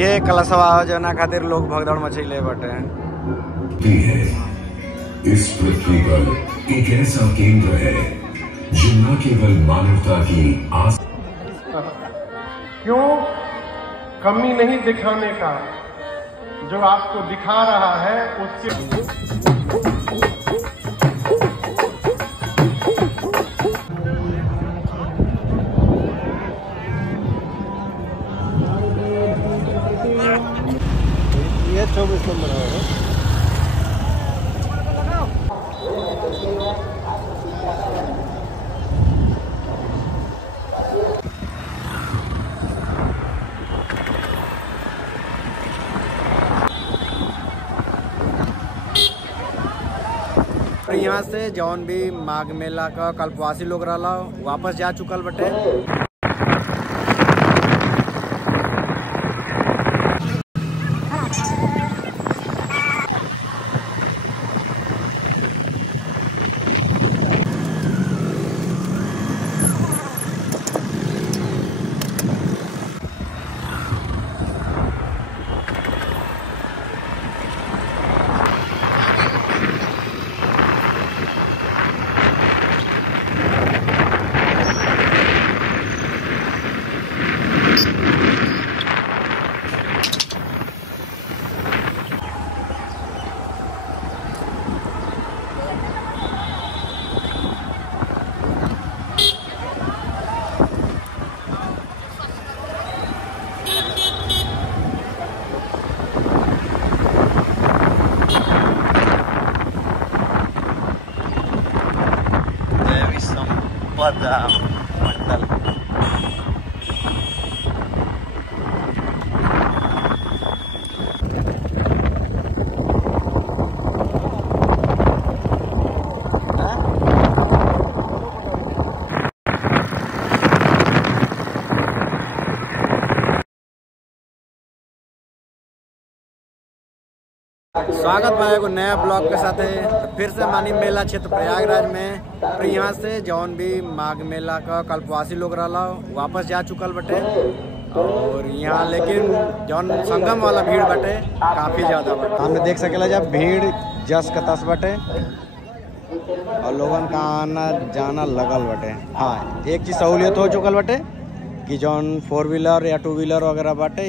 ये कलशवा जना खातिर लोग भगदड़ मचैले बटे। इस पृथ्वी पर एक ऐसा केंद्र है जो न केवल मानवता की आस क्यों कमी नहीं दिखाने का, जो आपको दिखा रहा है उसके ये 24 नंबर है। यहाँ से जौन भी माघ मेला का कल्पवासी लोग रहा वापस जा चुकल बटे। मंडल स्वागत बा एगो नया ब्लॉग के साथ फिर से मानी मेला क्षेत्र प्रयागराज में। और यहाँ से जौन भी माघ मेला का कल्पवासी लोग रहा वापस जा चुकल बटे। और यहाँ लेकिन जौन संगम वाला भीड़ बटे काफ़ी ज़्यादा बटे। हमने देख सकेला जब भीड़ जस कतस बटे और लोगन का आना जाना लगल बटे। हाँ, एक चीज़ सहूलियत हो चुकल बटे कि जौन 4 व्हीलर या 2 व्हीलर वगैरह बाटे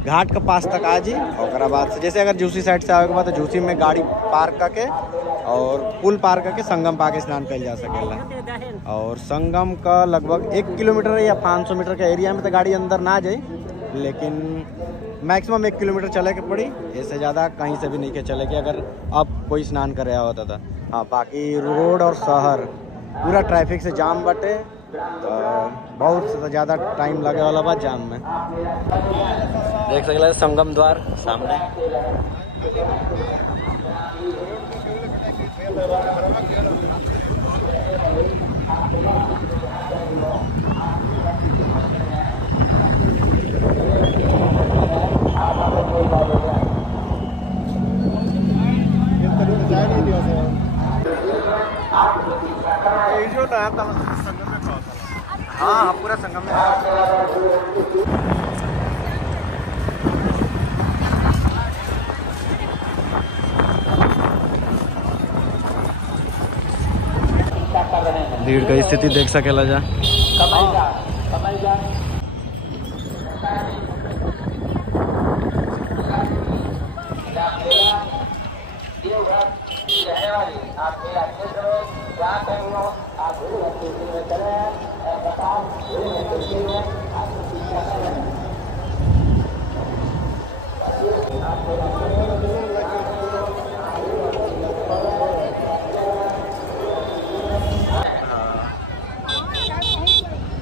घाट के पास तक आ जी। और बाद से जैसे अगर जूसी साइड से आवे के बाद तो जूसी में गाड़ी पार्क करके और पुल पार करके संगम पाके स्नान कर जा सकेला। और संगम का लगभग 1 किलोमीटर या 500 मीटर के एरिया में तो गाड़ी अंदर ना जाए, लेकिन मैक्सिमम 1 किलोमीटर चले के पड़ी। इससे ज़्यादा कहीं से भी नहीं के चले कि अगर अब कोई स्नान कर रहा होता था। हाँ, बाकी रोड और शहर पूरा ट्रैफिक से जाम बटे। बहुत ज़्यादा टाइम लगे वाला बात जाम में। देख सकते संगम द्वार सामने। हाँ, पूरा संगम में भीड़ का स्थिति देख सकेला जा।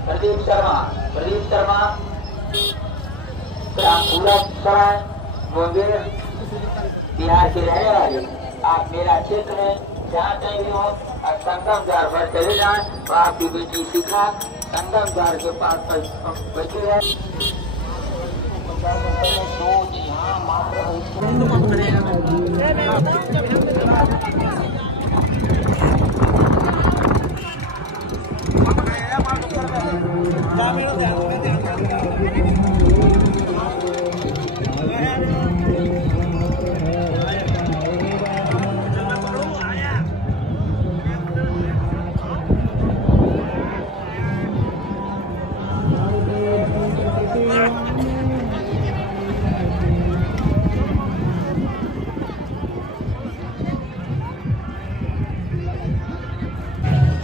प्रदीप शर्मा मुंगेर बिहार के रहने वाले, आप मेरा क्षेत्र में जहाँ कहीं भी हो संगम द्वार पर चले जाए तो आपकी बेटी शिखा संगम द्वार के पास बैठे है।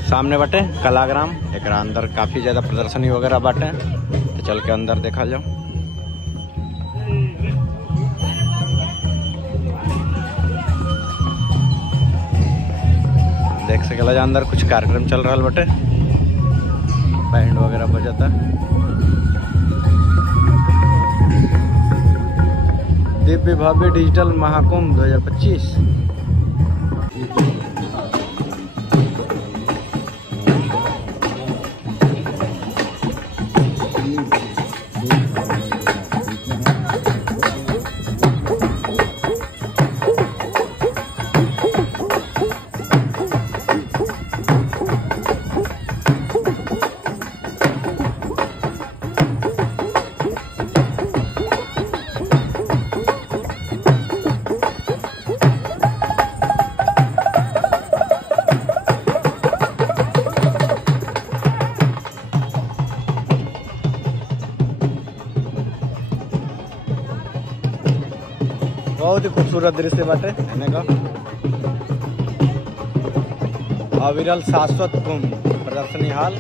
सामने बाटे कलाग्राम, एक अंदर काफी ज्यादा प्रदर्शनी वगैरह बाटे, तो चल के अंदर देखा जाओ। देख सकेला जा अंदर कुछ कार्यक्रम चल रहा बाटे, बैंड वगैरह बजाता। दिव्य भव्य डिजिटल महाकुंभ 2025। बहुत ही खूबसूरत दृश्य बाटे एने का। अविरल शाश्वत कुंभ प्रदर्शनी hall,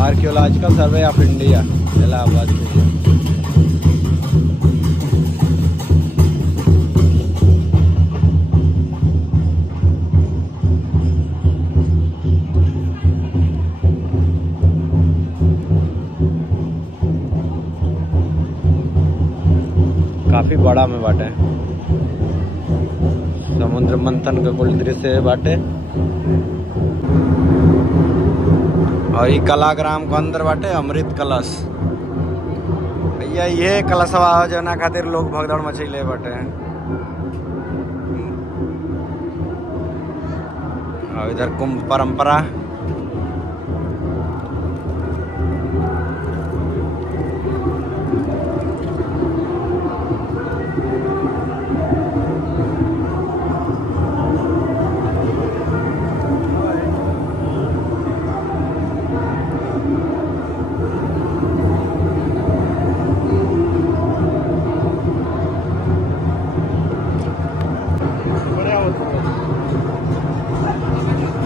archaeological survey of India, Allahabad. काफी बड़ा में बाटे, समुद्र मंथन का कुल दृश्य बाटे। और ये कलाग्राम के अंदर बाटे अमृत कलश। भैया ये कलशवा जना खातिर लोग भगदड़ मचैले बाटे। और इधर कुंभ परंपरा।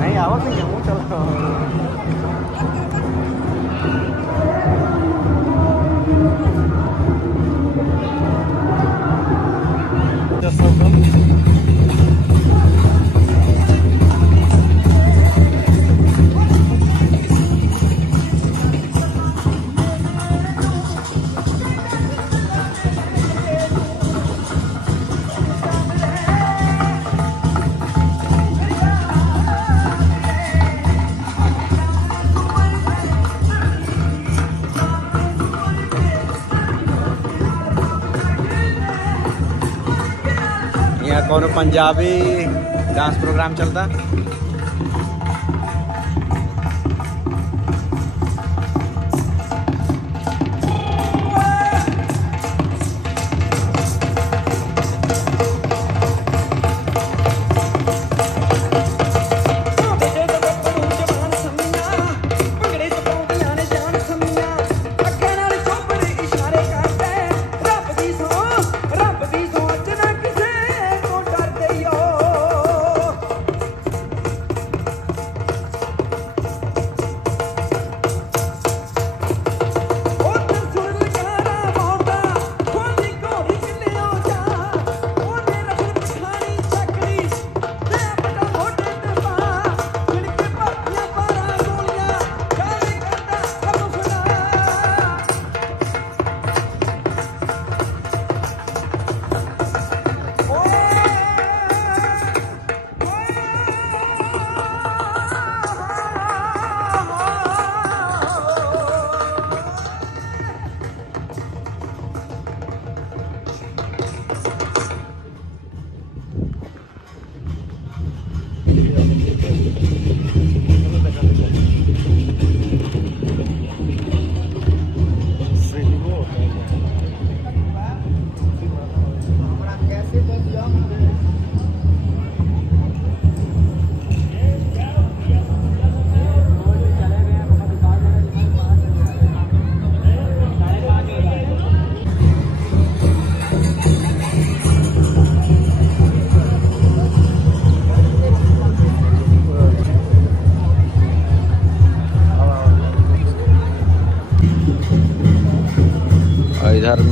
नहीं आवत नहीं हूँ, चल यहाँ कौन पंजाबी डांस प्रोग्राम चलता।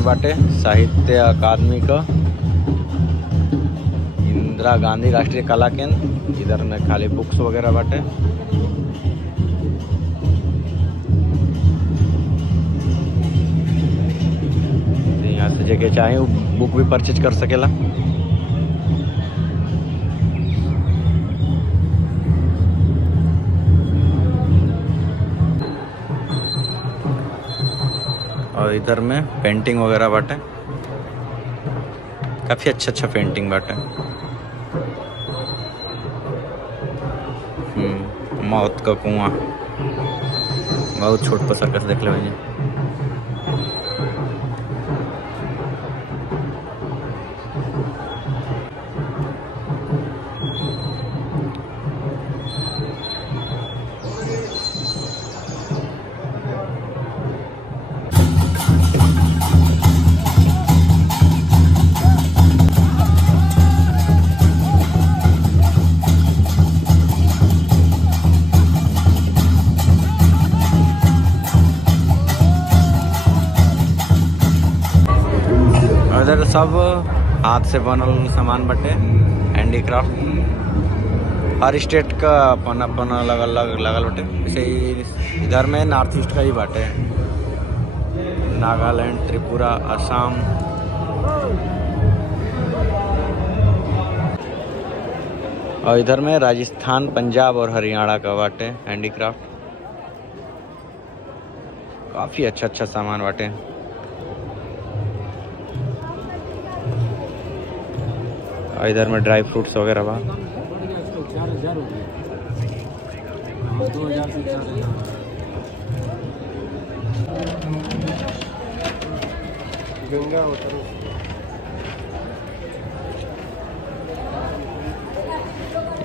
बाटे साहित्य अकादमी का, इंदिरा गांधी राष्ट्रीय कला केंद्र। इधर में खाली बुक्स वगैरह बाटे। यहाँ से जगह चाहे बुक भी परचेज कर सकेला। और इधर में पेंटिंग वगैरह बाटे, काफी अच्छा पेंटिंग बाटे। मौत का कुआं बहुत छोट पर सर्कस देख ले भाई। इधर सब हाथ से बनल सामान बटे, हैंडीक्राफ्ट। हर स्टेट का अपन अपन अलग अलग लगल बटे। जैसे इधर में नॉर्थ ईस्ट का ही बाटे, नागालैंड, त्रिपुरा, असम। और इधर में राजस्थान, पंजाब और हरियाणा का बाटे हैंडीक्राफ्ट। काफी अच्छा सामान बाटे। इधर में ड्राई फ्रूट्स वगैरह बा।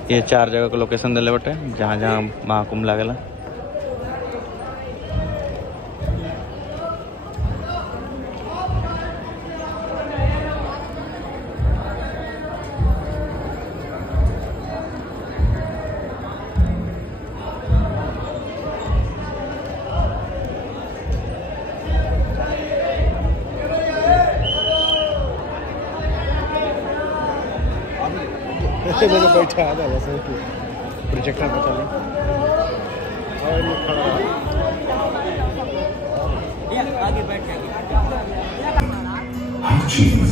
ये 4 जगह का लोकेशन दिले बटे, जहाँ जहाँ महाकुंभ लागेला। मैंने बैठा था वैसे प्रोजेक्टर पे चले और ये खड़ा आगे बैठ हर चीज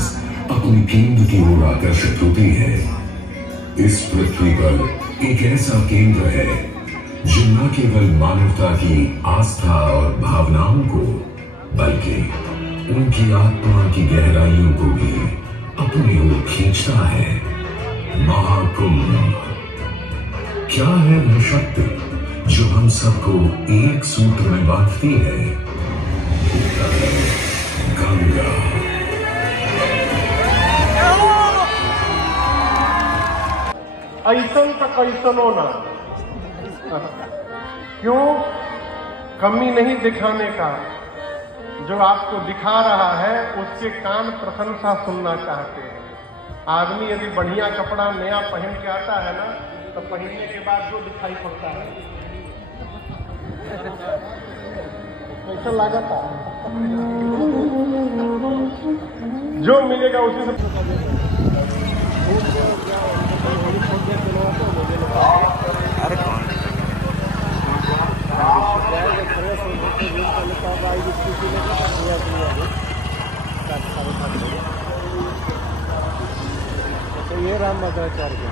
अपनी केंद्र की ओर आकर्षित होती है। इस पृथ्वी पर एक ऐसा केंद्र है जो न केवल मानवता की आस्था और भावनाओं को, बल्कि उनकी आत्मा की गहराइयों को भी अपनी ओर खींचता है। महाकुंभ क्या है वह शक्ति जो हम सबको एक सूत्र में बांधती है? गंगा। ऐसन तक ऐसन होना क्यों? कमी नहीं दिखाने का, जो आपको दिखा रहा है उसके कान प्रशंसा सुनना चाहते हैं। आदमी यदि बढ़िया कपड़ा नया पहन के आता है ना, तो पहनने के बाद जो दिखाई पड़ता है कैसा लागता, जो मिलेगा उसी से। अरे कौन ये राम भद्राचार्य के